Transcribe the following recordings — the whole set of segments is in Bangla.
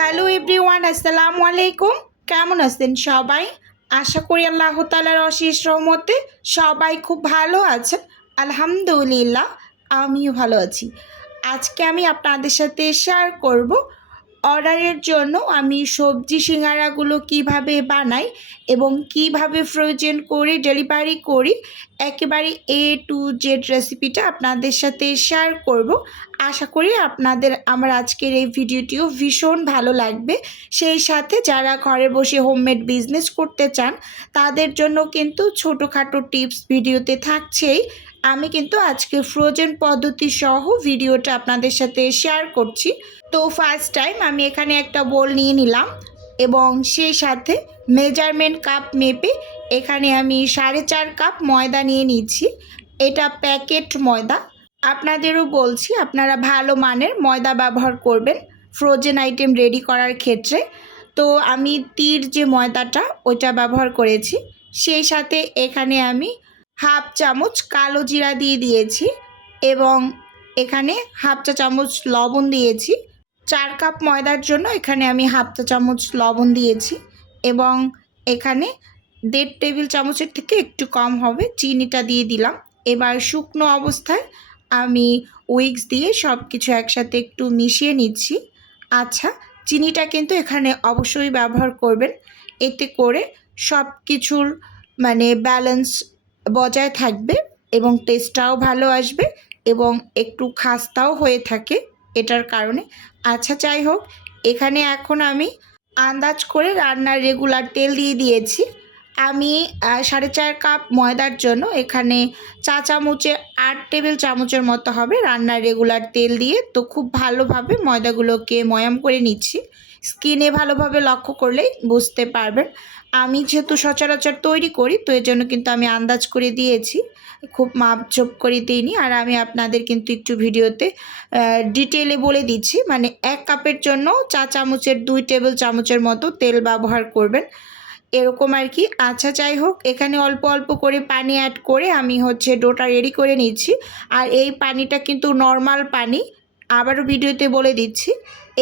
হ্যালো এভরিওয়ান, আসসালামু আলাইকুম। কেমন আছেন সবাই? আশা করি আল্লাহ তাআলার অশেষ রহমতে সবাই খুব ভালো আছেন। আলহামদুলিল্লাহ, আমিও ভালো আছি। আজকে আমি আপনাদের সাথে শেয়ার করব অর্ডারের জন্য আমি সবজি সিঙ্গারাগুলো কিভাবে বানাই এবং কিভাবে ফ্রোজেন করে ডেলিভারি করি। একেবারে এ টু জেড রেসিপিটা আপনাদের সাথে শেয়ার করব। আশা করি আপনাদের আমার আজকের এই ভিডিওটিও ভীষণ ভালো লাগবে। সেই সাথে যারা ঘরে বসে হোমমেড বিজনেস করতে চান তাদের জন্য কিন্তু ছোটোখাটো টিপস ভিডিওতে থাকছেই। আমি কিন্তু আজকে ফ্রোজেন পদ্ধতি সহ ভিডিওটা আপনাদের সাথে শেয়ার করছি। তো ফার্স্ট টাইম আমি এখানে একটা বোল নিয়ে নিলাম এবং সেই সাথে মেজারমেন্ট কাপ মেপে এখানে আমি 4.5 কাপ ময়দা নিয়ে নিচ্ছি। এটা প্যাকেট ময়দা। আপনাদেরও বলছি আপনারা ভালো মানের ময়দা ব্যবহার করবেন ফ্রোজেন আইটেম রেডি করার ক্ষেত্রে। তো আমি তীর যে ময়দাটা ওইটা ব্যবহার করেছি। সেই সাথে এখানে আমি হাফ চামচ কালো জিরা দিয়ে দিয়েছি এবং এখানে হাফ চা চামচ লবণ দিয়েছি। 4 কাপ ময়দার জন্য এখানে আমি হাফ চা চামচ লবণ দিয়েছি এবং এখানে 1.5 টেবিল চামচের থেকে একটু কম হবে চিনিটা দিয়ে দিলাম। এবার শুকনো অবস্থায় আমি উইক্স দিয়ে সব কিছু একসাথে একটু মিশিয়ে নিচ্ছি। আচ্ছা, চিনিটা কিন্তু এখানে অবশ্যই ব্যবহার করবেন, এতে করে সব কিছুর ব্যালেন্স বজায় থাকবে এবং টেস্টটাও ভালো আসবে এবং একটু খাস্তাও হয়ে থাকে এটার কারণে। আচ্ছা, যাই হোক, এখানে এখন আমি আন্দাজ করে রান্নার রেগুলার তেল দিয়ে দিয়েছি। আমি 4.5 কাপ ময়দার জন্য এখানে চা চামচের 8 টেবিল চামচের মতো হবে রান্নার রেগুলার তেল দিয়ে। তো খুব ভালোভাবে ময়দাগুলোকে ময়াম করে নিচ্ছি। স্কিনে ভালোভাবে লক্ষ্য করলেই বুঝতে পারবেন। আমি যেহেতু সচরাচর তৈরি করি তো এর জন্য কিন্তু আমি আন্দাজ করে দিয়েছি, খুব মাপঝোপ করে দিইনি। আর আমি আপনাদের কিন্তু একটু ভিডিওতে ডিটেলে বলে দিচ্ছি, 1 কাপের জন্য চা চামচের 2 টেবিল চামচের মতো তেল ব্যবহার করবেন, এরকম আর কি। আচ্ছা, যাই হোক, এখানে অল্প অল্প করে পানি অ্যাড করে আমি ডোটা রেডি করে নিচ্ছি। আর এই পানিটা কিন্তু নর্মাল পানি, আবারও ভিডিওতে বলে দিচ্ছি,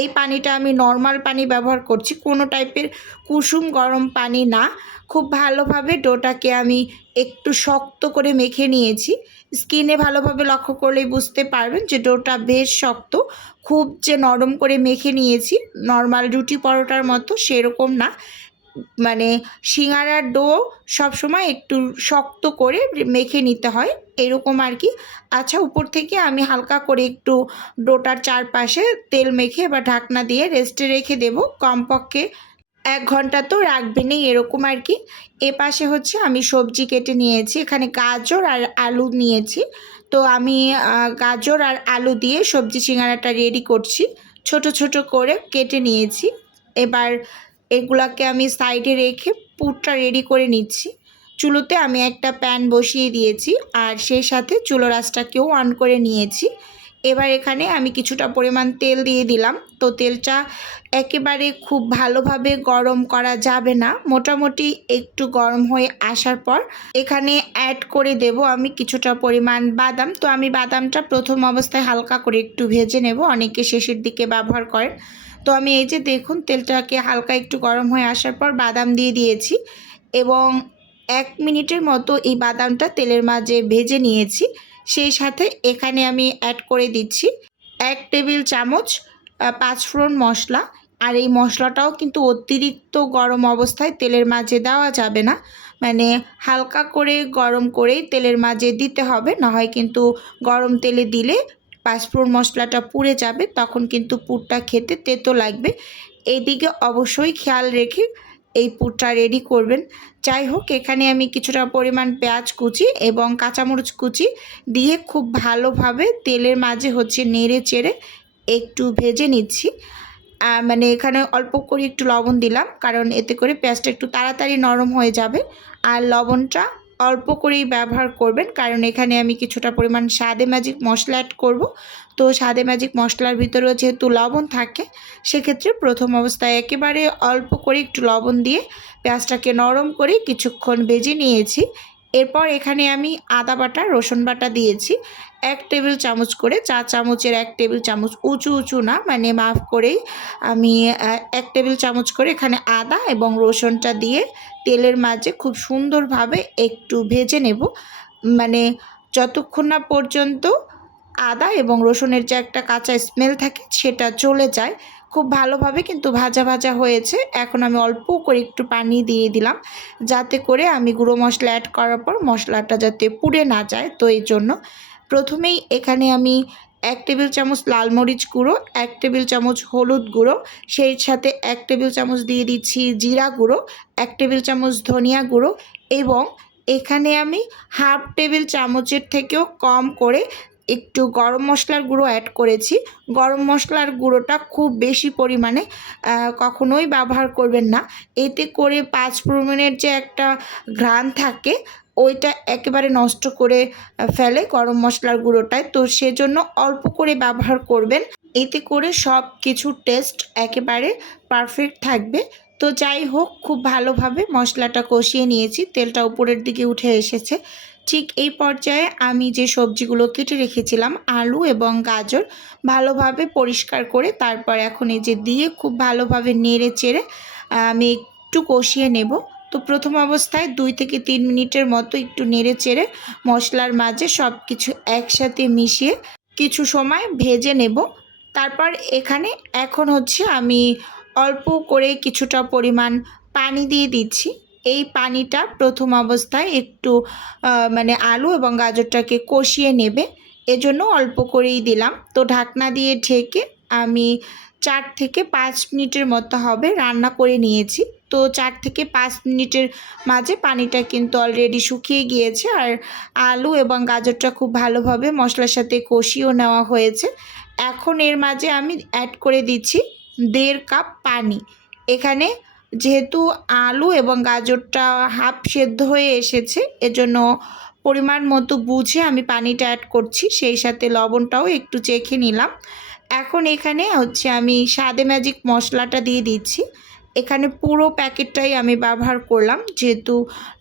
এই পানিটা আমি নর্মাল পানি ব্যবহার করছি, কোনো টাইপের কুসুম গরম পানি না। খুব ভালোভাবে ডোটাকে আমি একটু শক্ত করে মেখে নিয়েছি। স্কিনে ভালোভাবে লক্ষ্য করলেই বুঝতে পারবেন যে ডোটা বেশ শক্ত, খুব যে নরম করে মেখে নিয়েছি নর্মাল রুটি পরোটার মতো সেরকম না। সিঙ্গারার ডো সবসময় একটু শক্ত করে মেখে নিতে হয়, এরকম আর কি। আচ্ছা, উপর থেকে আমি হালকা করে একটু ডোটার চারপাশে তেল মেখে বা ঢাকনা দিয়ে রেস্টে রেখে দেব। কমপক্ষে 1 ঘন্টা তো রাখবেনই, এরকম আর কি। এপাশে আমি সবজি কেটে নিয়েছি, এখানে গাজর আর আলু নিয়েছি। তো আমি গাজর আর আলু দিয়ে সবজি সিঙ্গারাটা রেডি করছি, ছোট ছোট করে কেটে নিয়েছি। এবার এগুলাকে আমি সাইডে রেখে পুরটা রেডি করে নিচ্ছি। চুলোতে আমি একটা প্যান বসিয়ে দিয়েছি আর সেই সাথে চুলোর আঁচটাকেও অন করে নিয়েছি। এবার এখানে আমি কিছুটা পরিমাণ তেল দিয়ে দিলাম। তো তেলটা একেবারে খুব ভালোভাবে গরম করা যাবে না, মোটামুটি একটু গরম হয়ে আসার পর এখানে অ্যাড করে দেব আমি কিছুটা পরিমাণ বাদাম। তো আমি বাদামটা প্রথম অবস্থায় হালকা করে একটু ভেজে নেব, অনেকে শেষের দিকে ব্যবহার করেন। তো আমি এই যে দেখুন তেলটাকে হালকা একটু গরম হয়ে আসার পর বাদাম দিয়ে দিয়েছি এবং 1 মিনিটের মতো এই বাদামটা তেলের মাঝে ভেজে নিয়েছি। সেই সাথে এখানে আমি অ্যাড করে দিচ্ছি 1 টেবিল চামচ 5 ফোড়ন মশলা। আর এই মশলাটাও কিন্তু অতিরিক্ত গরম অবস্থায় তেলের মাঝে দেওয়া যাবে না, হালকা করে গরম করেই তেলের মাঝে দিতে হবে, না হয় কিন্তু গরম তেলে দিলে 5 ফোড়ন মশলাটা পুড়ে যাবে, তখন কিন্তু পুরটা খেতে তেতো লাগবে। এইদিকে অবশ্যই খেয়াল রেখে এই পুরটা রেডি করবেন। যাই হোক, এখানে আমি কিছুটা পরিমাণ পেঁয়াজ কুচি এবং কাঁচামরিচ কুচি দিয়ে খুব ভালোভাবে তেলের মাঝে নেড়ে চেড়ে একটু ভেজে নিচ্ছি। এখানে অল্প করে একটু লবণ দিলাম, কারণ এতে করে পেঁয়াজটা একটু তাড়াতাড়ি নরম হয়ে যাবে। আর লবণটা অল্প করেই ব্যবহার করবেন, কারণ এখানে আমি কিছুটা পরিমাণ স্বাদে ম্যাজিক মশলা অ্যাড করব। তো স্বাদে ম্যাজিক মশলার ভিতরেও যেহেতু লবণ থাকে, সেক্ষেত্রে প্রথম অবস্থায় একেবারে অল্প করে একটু লবণ দিয়ে পেঁয়াজটাকে নরম করে কিছুক্ষণ ভেজে নিয়েছি। এরপর এখানে আমি আদা বাটা রসুন বাটা দিয়েছি 1 টেবিল চামচ করে, চা চামচের 1 টেবিল চামচ, উঁচু উঁচু না, মানে মাফ করেই আমি 1 টেবিল চামচ করে এখানে আদা এবং রসুনটা দিয়ে তেলের মাঝে খুব সুন্দরভাবে একটু ভেজে নেব। মানে যতক্ষণ না পর্যন্ত আদা এবং রসুনের যে একটা কাঁচা স্মেল থাকে সেটা চলে যায়। খুব ভালোভাবে কিন্তু ভাজা ভাজা হয়েছে। এখন আমি অল্প করে একটু পানি দিয়ে দিলাম, যাতে করে আমি গুঁড়ো মশলা অ্যাড করার পর মশলাটা যাতে পুড়ে না যায়। তো এই জন্য প্রথমেই এখানে আমি 1 টেবিল চামচ লাল মরিচ গুঁড়ো, 1 টেবিল চামচ হলুদ গুঁড়ো, সেই সাথে 1 টেবিল চামচ দিয়ে দিচ্ছি জিরা গুঁড়ো, 1 টেবিল চামচ ধনিয়া গুঁড়ো এবং এখানে আমি হাফ টেবিল চামচের থেকেও কম করে একটু গরম মশলার গুঁড়ো অ্যাড করেছি। গরম মশলার গুঁড়োটা খুব বেশি পরিমাণে কখনোই ব্যবহার করবেন না, এতে করে পাঁচফোড়নের যে একটা ঘ্রাণ থাকে ওইটা একেবারে নষ্ট করে ফেলে গরম মশলার গুঁড়োটায়। তো সেজন্য অল্প করে ব্যবহার করবেন, এতে করে সব কিছুর টেস্ট একেবারে পারফেক্ট থাকবে। তো যাই হোক, খুব ভালোভাবে মশলাটা কষিয়ে নিয়েছি, তেলটা উপরের দিকে উঠে এসেছে। ঠিক এই পর্যায়ে আমি যে সবজিগুলো কেটে রেখেছিলাম, আলু এবং গাজর, ভালোভাবে পরিষ্কার করে তারপর এখন এই যে দিয়ে খুব ভালোভাবে নেড়ে চেড়ে আমি একটু কষিয়ে নেব। তো প্রথম অবস্থায় 2 থেকে 3 মিনিটের মতো একটু নেড়ে চেড়ে মশলার মাঝে সব কিছু একসাথে মিশিয়ে কিছু সময় ভেজে নেব। তারপর এখানে এখন হচ্ছে আমি অল্প করে কিছুটা পরিমাণ পানি দিয়ে দিচ্ছি। এই পানিটা প্রথম অবস্থায় একটু মানে আলু এবং গাজরটাকে কষিয়ে নেবে, এজন্য অল্প করেই দিলাম। তো ঢাকনা দিয়ে ঢেকে আমি 4 থেকে 5 মিনিটের মতো হবে রান্না করে নিয়েছি। তো 4 থেকে 5 মিনিটের মাঝে পানিটা কিন্তু অলরেডি শুকিয়ে গিয়েছে আর আলু এবং গাজরটা খুব ভালোভাবে মশলার সাথে কষিয়েও নেওয়া হয়েছে। এখন এর মাঝে আমি অ্যাড করে দিচ্ছি 1.5 কাপ পানি। এখানে যেহেতু আলু এবং গাজরটা হাফ সেদ্ধ হয়ে এসেছে, এজন্য পরিমাণ মতো বুঝে আমি পানিটা অ্যাড করছি, সেই সাথে লবণটাও একটু চেখে নিলাম। এখন এখানে হচ্ছে আমি স্বাদে ম্যাজিক মশলাটা দিয়ে দিচ্ছি। এখানে পুরো প্যাকেটটাই আমি ব্যবহার করলাম, যেহেতু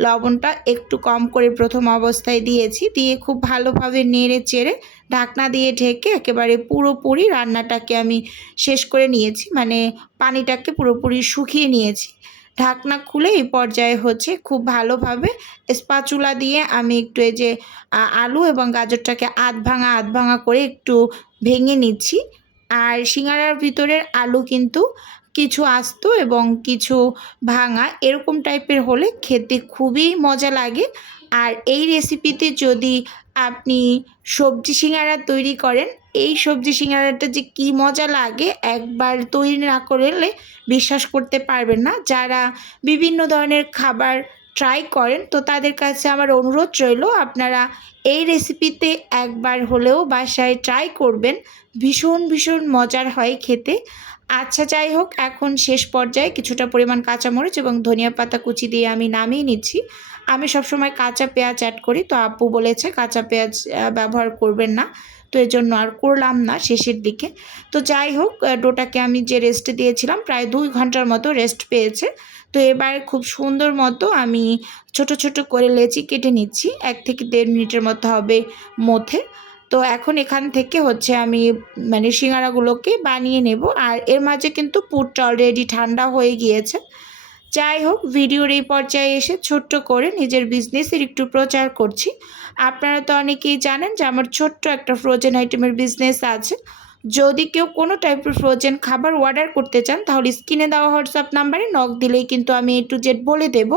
লবণটা একটু কম করে প্রথম অবস্থায় দিয়েছি। দিয়ে খুব ভালোভাবে নেড়ে চেড়ে ঢাকনা দিয়ে ঢেকে একেবারে পুরোপুরি রান্নাটাকে আমি শেষ করে নিয়েছি, মানে পানিটাকে পুরোপুরি শুকিয়ে নিয়েছি। ঢাকনা খুলে এই পর্যায়ে হচ্ছে খুব ভালোভাবে স্প্যাচুলা দিয়ে আমি একটু এই যে আলু এবং গাজরটাকে আধ ভাঙা করে একটু ভেঙে নিচ্ছি। আর সিঙ্গারার ভিতরের আলু কিন্তু কিছু আস্ত এবং কিছু ভাঙা এরকম টাইপের হলে খেতে খুবই মজা লাগে। আর এই রেসিপিতে যদি আপনি সবজি সিঙ্গারা তৈরি করেন, এই সবজি সিঙ্গারাটা যে কী মজা লাগে একবার তৈরি না করলে বিশ্বাস করতে পারবেন না। যারা বিভিন্ন ধরনের খাবার ট্রাই করেন, তো তাদের কাছে আমার অনুরোধ রইল আপনারা এই রেসিপিতে একবার হলেও বাসায় ট্রাই করবেন। ভীষণ ভীষণ মজার হয় খেতে। আচ্ছা যাই হোক, এখন শেষ পর্যায়ে কিছুটা পরিমাণ কাঁচামরিচ এবং ধনিয়া পাতা কুচি দিয়ে আমি নামিয়ে নিচ্ছি। আমি সবসময় কাঁচা পেঁয়াজ অ্যাড করি, তো আব্বু বলেছে কাঁচা পেঁয়াজ ব্যবহার করবেন না, তো এই জন্য আর করলাম না শেষের দিকে। তো যাই হোক, ডোটাকে আমি যে রেস্টে দিয়েছিলাম প্রায় 2 ঘন্টার মতো রেস্ট পেয়েছে। তো এবার খুব সুন্দর মতো আমি ছোট ছোট করে লেচি কেটে নিচ্ছি, 1 থেকে 1.5 মিনিটের মতো হবে মধ্যে। তো এখন এখান থেকে হচ্ছে আমি মানে সিঙ্গারাগুলোকে বানিয়ে নেব। আর এর মাঝে কিন্তু পুরটা অলরেডি ঠান্ডা হয়ে গিয়েছে। যাই হোক, ভিডিওর এই পর্যায়ে এসে ছোট্ট করে নিজের বিজনেসের একটু প্রচার করছি। আপনারা তো অনেকেই জানেন যে আমার ছোট্ট একটা ফ্রোজেন আইটেমের বিজনেস আছে। যদি কেউ কোনো টাইপের ফ্রোজেন খাবার অর্ডার করতে চান, তাহলে স্ক্রিনে দেওয়া হোয়াটসঅ্যাপ নাম্বারে নক দিলেই কিন্তু আমি A to Z বলে দেব।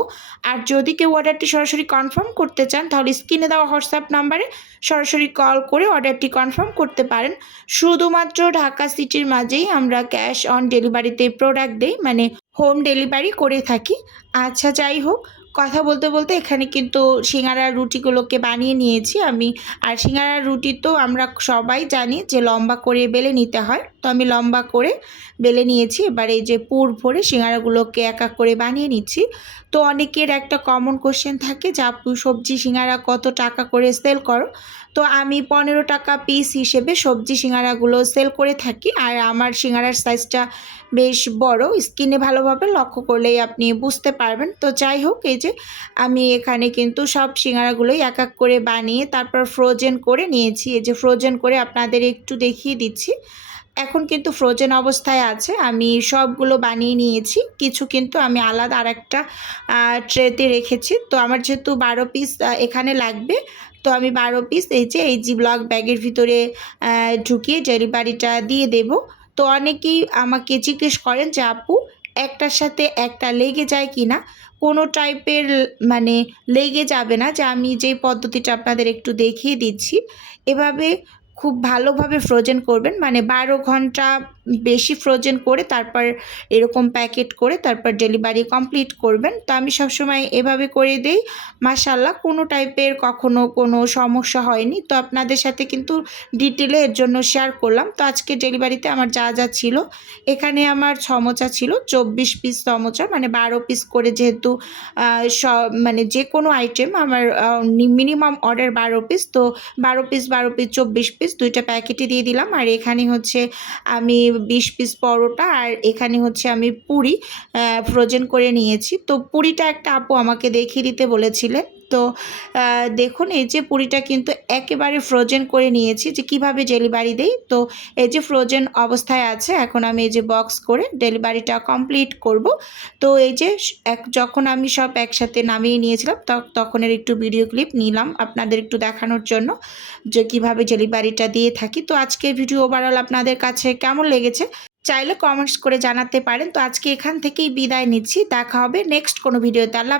আর যদি কেউ অর্ডারটি সরাসরি কনফার্ম করতে চান, তাহলে স্ক্রিনে দেওয়া হোয়াটসঅ্যাপ নাম্বারে সরাসরি কল করে অর্ডারটি কনফার্ম করতে পারেন। শুধুমাত্র ঢাকা সিটির মাঝেই আমরা ক্যাশ অন ডেলিভারিতে প্রোডাক্ট দেই, মানে হোম ডেলিভারি করে থাকি। আচ্ছা যাই হোক, কথা বলতে বলতে এখানে কিন্তু সিঙ্গারার রুটিগুলোকে বানিয়ে নিয়েছি আমি। আর সিঙ্গারার রুটি তো আমরা সবাই জানি যে লম্বা করে বেলে নিতে হয়, তো আমি লম্বা করে বেলে নিয়েছি। এবার এই যে পুর ভরে সিঙ্গারাগুলোকে এক এক করে বানিয়ে নিচ্ছি। তো অনেকের একটা কমন কোশ্চেন থাকে যে আপু সবজি সিঙ্গারা কত টাকা করে সেল করো? তো আমি 15 টাকা পিস হিসেবে সবজি সিঙ্গারাগুলো সেল করে থাকি। আর আমার সিঙ্গারার সাইজটা বেশ বড়, স্কিনে ভালোভাবে লক্ষ্য করলেই আপনি বুঝতে পারবেন। তো যাই হোক, এই যে আমি এখানে কিন্তু সব সিঙ্গারাগুলোই এক এক করে বানিয়ে তারপর ফ্রোজেন করে নিয়েছি। এই যে ফ্রোজেন করে আপনাদের একটু দেখিয়ে দিচ্ছি। এখন কিন্তু ফ্রোজেন অবস্থায় আছে। আমি সবগুলো বানিয়ে নিয়েছি। কিছু কিন্তু আমি আলাদা আরেকটা ট্রেতে রেখেছি। তো আমার যেহেতু 12 পিস এখানে লাগবে, তো আমি 12 পিস এই যে এই জিপলক ব্যাগের ভিতরে ঢুকিয়ে ডেলিভারিটা দিয়ে দেব। তো অনেকেই আমাকে জিজ্ঞেস করেন যে আপু একটার সাথে একটা লেগে যায় কি না? কোনো টাইপের মানে লেগে যাবে না। যে আমি যেই পদ্ধতিটা আপনাদের একটু দেখিয়ে দিচ্ছি, এভাবে খুব ভালোভাবে ফ্রোজেন করবেন, মানে 12 ঘন্টা বেশি ফ্রোজেন করে তারপর এরকম প্যাকেট করে তারপর ডেলিভারি কমপ্লিট করবেন। তো আমি সবসময় এভাবে করে দেই। মাশাআল্লাহ কোনো টাইপের কখনো কোনো সমস্যা হয়নি। তো আপনাদের সাথে কিন্তু ডিটেলে এর জন্য শেয়ার করলাম। তো আজকে ডেলিভারিতে আমার যা যা ছিল, এখানে আমার সমোচা ছিল 24 পিস সমোচা, মানে 12 পিস করে, যেহেতু মানে যে কোনো আইটেম আমার মিনিমাম অর্ডার 12 পিস, তো 12 পিস 24 পিস দুইটা প্যাকেটে দিয়ে দিলাম। আর এখানে হচ্ছে আমি 20 পিস পরোটা, আর এখানে হচ্ছে আমি পুরি ফ্রোজেন করে নিয়েছি। তো পুরিটা একটা আপু আমাকে দেখিয়ে দিতে বলেছিলেন। তো দেখুন এই যে পুরিটা কিন্তু একেবারে ফ্রোজেন করে নিয়েছি, যে কিভাবে ডেলিভারি দেই। তো এই যে ফ্রোজেন অবস্থায় আছে। এখন আমি এই যে বক্স করে ডেলিভারিটা কমপ্লিট করব। তো এই যে যখন আমি সব একসাথে নামিয়ে নিয়েছিলাম, তখনের একটু ভিডিও ক্লিপ নিলাম আপনাদের একটু দেখানোর জন্য যে কিভাবে ডেলিভারিটা দিয়ে থাকি। তো আজকের ভিডিও ওভারঅল আপনাদের কাছে কেমন লেগেছে চাইলে কমেন্টস করে জানাতে পারেন। তো আজকে এখান থেকেই বিদায় নিচ্ছি। দেখা হবে নেক্সট কোনো ভিডিওতে। আল্লাহ।